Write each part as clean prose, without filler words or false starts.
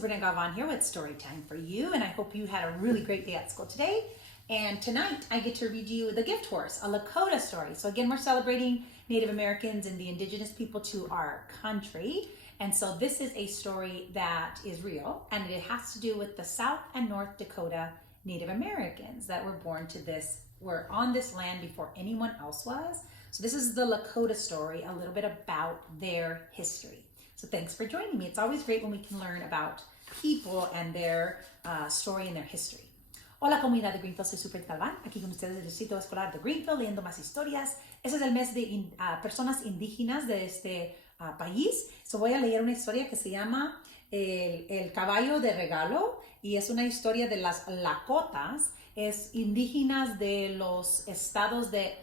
Superintendent Galvan here with story time for you, and I hope you had a really great day at school today. And tonight I get to read you The Gift Horse, a Lakota story. So again, we're celebrating Native Americans and the indigenous people to our country. And so this is a story that is real, and it has to do with the South and North Dakota Native Americans that were on this land before anyone else was. So this is the Lakota story, a little bit about their history. So thanks for joining me. It's always great when we can learn about people and their story and their history. Hola comunidad de Greenfield, soy Superintendent Galvan, aquí con ustedes del Distrito Escolar de Greenfield, leyendo más historias. Ese es el mes de personas indígenas de este país. So voy a leer una historia que se llama el caballo de regalo, y es una historia de las Lakotas, es indígenas de los estados de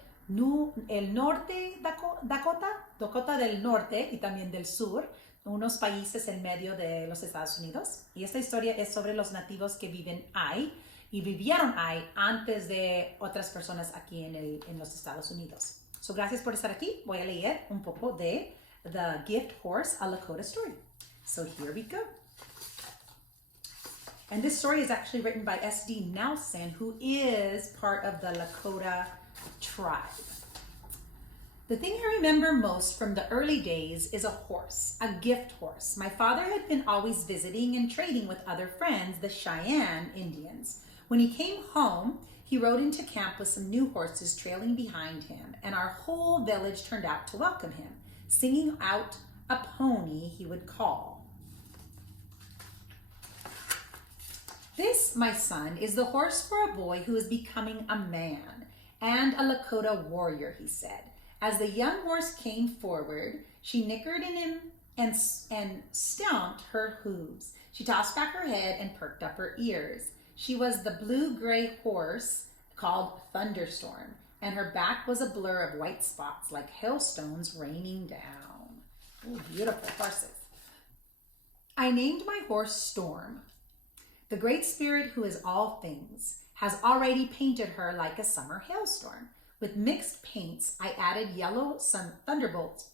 el norte Dakota del norte y también del sur, unos países en medio de los Estados Unidos. Y esta historia es sobre los nativos que viven ahí y vivieron ahí antes de otras personas aquí en los Estados Unidos. So, gracias por estar aquí. Voy a leer un poco de The Gift Horse, a Lakota story. So here we go. And this story is actually written by S.D. Nelson, who is part of the Lakota tribe. The thing I remember most from the early days is a horse, a gift horse. My father had been always visiting and trading with other friends, the Cheyenne Indians. When he came home, he rode into camp with some new horses trailing behind him, and our whole village turned out to welcome him, singing out a pony he would call. This, my son, is the horse for a boy who is becoming a man and a Lakota warrior, he said. As the young horse came forward, she nickered in him and stomped her hooves. She tossed back her head and perked up her ears. She was the blue-gray horse called Thunderstorm, and her back was a blur of white spots like hailstones raining down. Ooh, beautiful horses. I named my horse Storm. The Great Spirit, who is all things, has already painted her like a summer hailstorm. With mixed paints, I added yellow thunderbolts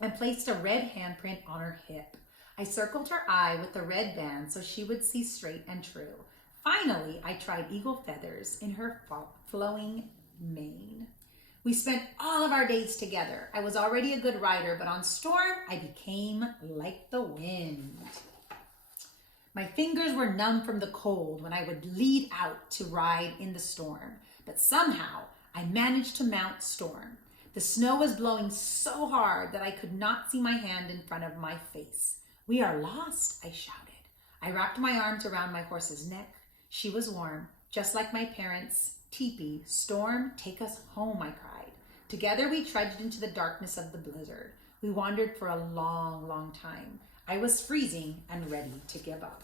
and placed a red handprint on her hip. I circled her eye with a red band so she would see straight and true. Finally, I tried eagle feathers in her flowing mane. We spent all of our days together. I was already a good rider, but on Storm, I became like the wind. My fingers were numb from the cold when I would lead out to ride in the storm, but somehow I managed to mount Storm. The snow was blowing so hard that I could not see my hand in front of my face. "We are lost," I shouted. I wrapped my arms around my horse's neck. She was warm, just like my parents' teepee. "Storm, take us home," I cried. Together we trudged into the darkness of the blizzard. We wandered for a long, long time. I was freezing and ready to give up.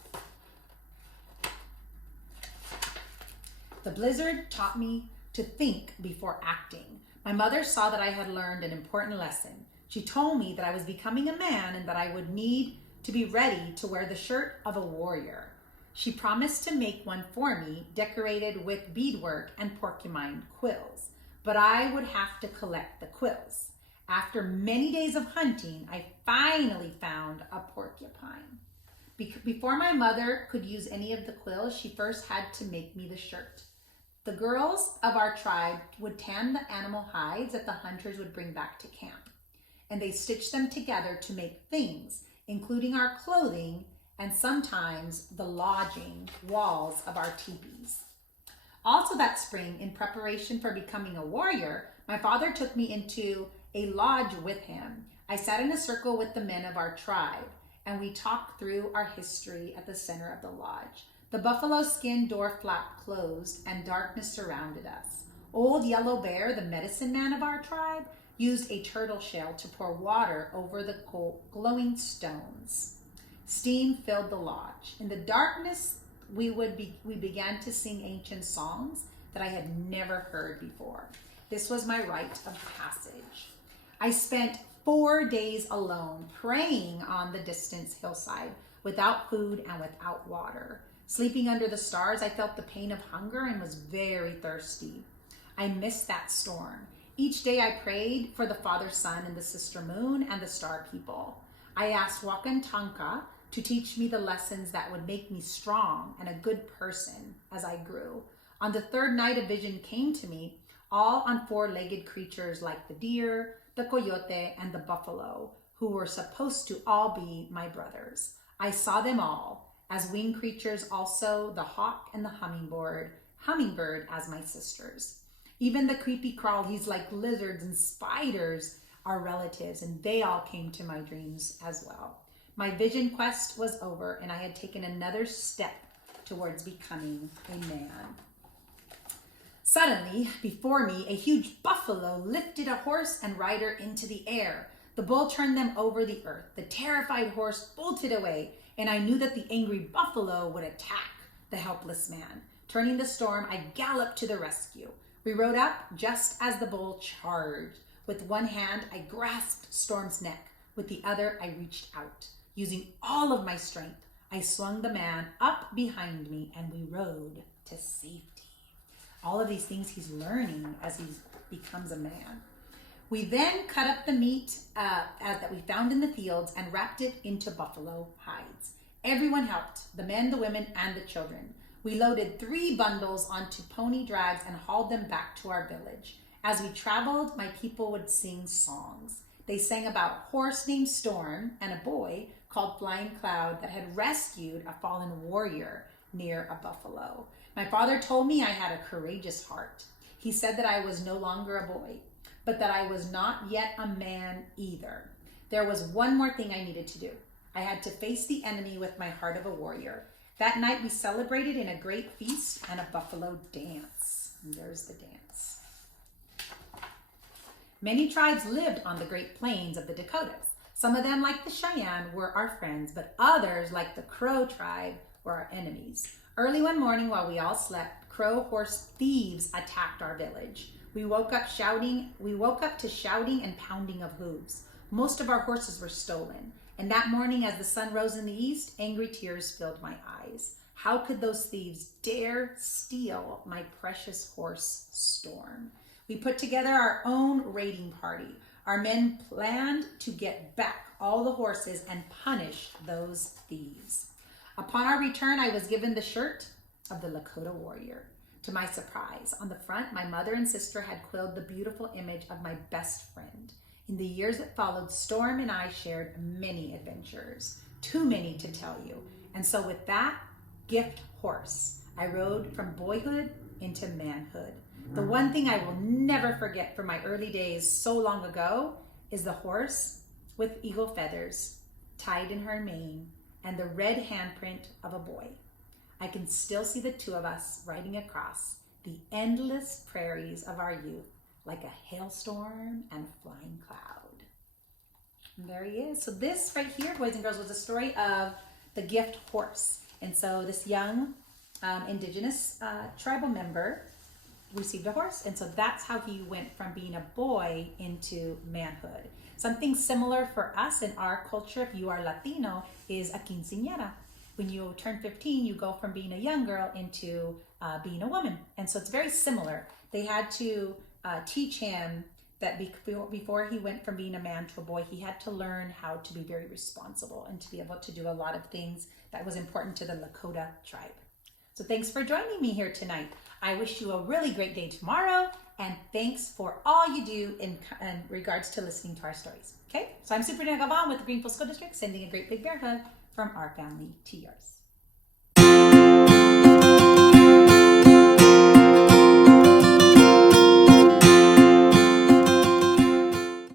The blizzard taught me to think before acting. My mother saw that I had learned an important lesson. She told me that I was becoming a man and that I would need to be ready to wear the shirt of a warrior. She promised to make one for me, decorated with beadwork and porcupine quills, but I would have to collect the quills. After many days of hunting, I finally found a porcupine. Before my mother could use any of the quills, she first had to make me the shirt. The girls of our tribe would tan the animal hides that the hunters would bring back to camp, and they stitched them together to make things, including our clothing and sometimes the lodging walls of our teepees. Also that spring, in preparation for becoming a warrior, my father took me into a lodge with him. I sat in a circle with the men of our tribe, and we talked through our history at the center of the lodge. The buffalo skin door flap closed, and darkness surrounded us. Old Yellow Bear, the medicine man of our tribe, used a turtle shell to pour water over the glowing stones. Steam filled the lodge. In the darkness, we began to sing ancient songs that I had never heard before. This was my rite of passage. I spent 4 days alone, praying on the distant hillside, without food and without water. Sleeping under the stars, I felt the pain of hunger and was very thirsty. I missed that storm. Each day I prayed for the Father Sun and the Sister Moon and the Star People. I asked Wakantanka to teach me the lessons that would make me strong and a good person as I grew. On the third night, a vision came to me, all on four-legged creatures like the deer, the coyote, and the buffalo, who were supposed to all be my brothers. I saw them all as winged creatures, also the hawk and the hummingbird as my sisters. Even the creepy crawlies like lizards and spiders are relatives, and they all came to my dreams as well. My vision quest was over, and I had taken another step towards becoming a man. Suddenly, before me, a huge buffalo lifted a horse and rider into the air. The bull turned them over the earth. The terrified horse bolted away, and I knew that the angry buffalo would attack the helpless man. Turning the storm, I galloped to the rescue. We rode up just as the bull charged. With one hand, I grasped Storm's neck. With the other, I reached out. Using all of my strength, I swung the man up behind me, and we rode to safety. All of these things he's learning as he becomes a man. We then cut up the meat that we found in the fields and wrapped it into buffalo hides. Everyone helped, the men, the women, and the children. We loaded 3 bundles onto pony drags and hauled them back to our village. As we traveled, my people would sing songs. They sang about a horse named Storm and a boy called Flying Cloud that had rescued a fallen warrior near a buffalo. My father told me I had a courageous heart. He said that I was no longer a boy, but that I was not yet a man either. There was one more thing I needed to do. I had to face the enemy with my heart of a warrior. That night we celebrated in a great feast and a buffalo dance. And there's the dance. Many tribes lived on the Great Plains of the Dakotas. Some of them, like the Cheyenne, were our friends, but others, like the Crow tribe, were our enemies. Early one morning while we all slept, Crow horse thieves attacked our village. We woke up to shouting and pounding of hooves. Most of our horses were stolen. And that morning, as the sun rose in the east, angry tears filled my eyes. How could those thieves dare steal my precious horse, Storm? We put together our own raiding party. Our men planned to get back all the horses and punish those thieves. Upon our return, I was given the shirt of the Lakota warrior. To my surprise, on the front, my mother and sister had quilled the beautiful image of my best friend. In the years that followed, Storm and I shared many adventures, too many to tell you. And so with that gift horse, I rode from boyhood into manhood. The one thing I will never forget from my early days so long ago is the horse with eagle feathers tied in her mane and the red handprint of a boy. I can still see the two of us riding across the endless prairies of our youth like a hailstorm and a flying cloud. And there he is. So this right here, boys and girls, was a story of the gift horse. And so this young indigenous tribal member received a horse. And so that's how he went from being a boy into manhood. Something similar for us in our culture, if you are Latino, is a quinceañera. When you turn 15, you go from being a young girl into being a woman. And so it's very similar. They had to teach him that before he went from being a man to a boy, he had to learn how to be very responsible and to be able to do a lot of things that was important to the Lakota tribe. So thanks for joining me here tonight. I wish you a really great day tomorrow, and thanks for all you do in regards to listening to our stories. Okay, so I'm Superintendent Galvan with the Greenfield School District, sending a great big bear hug from our family to yours.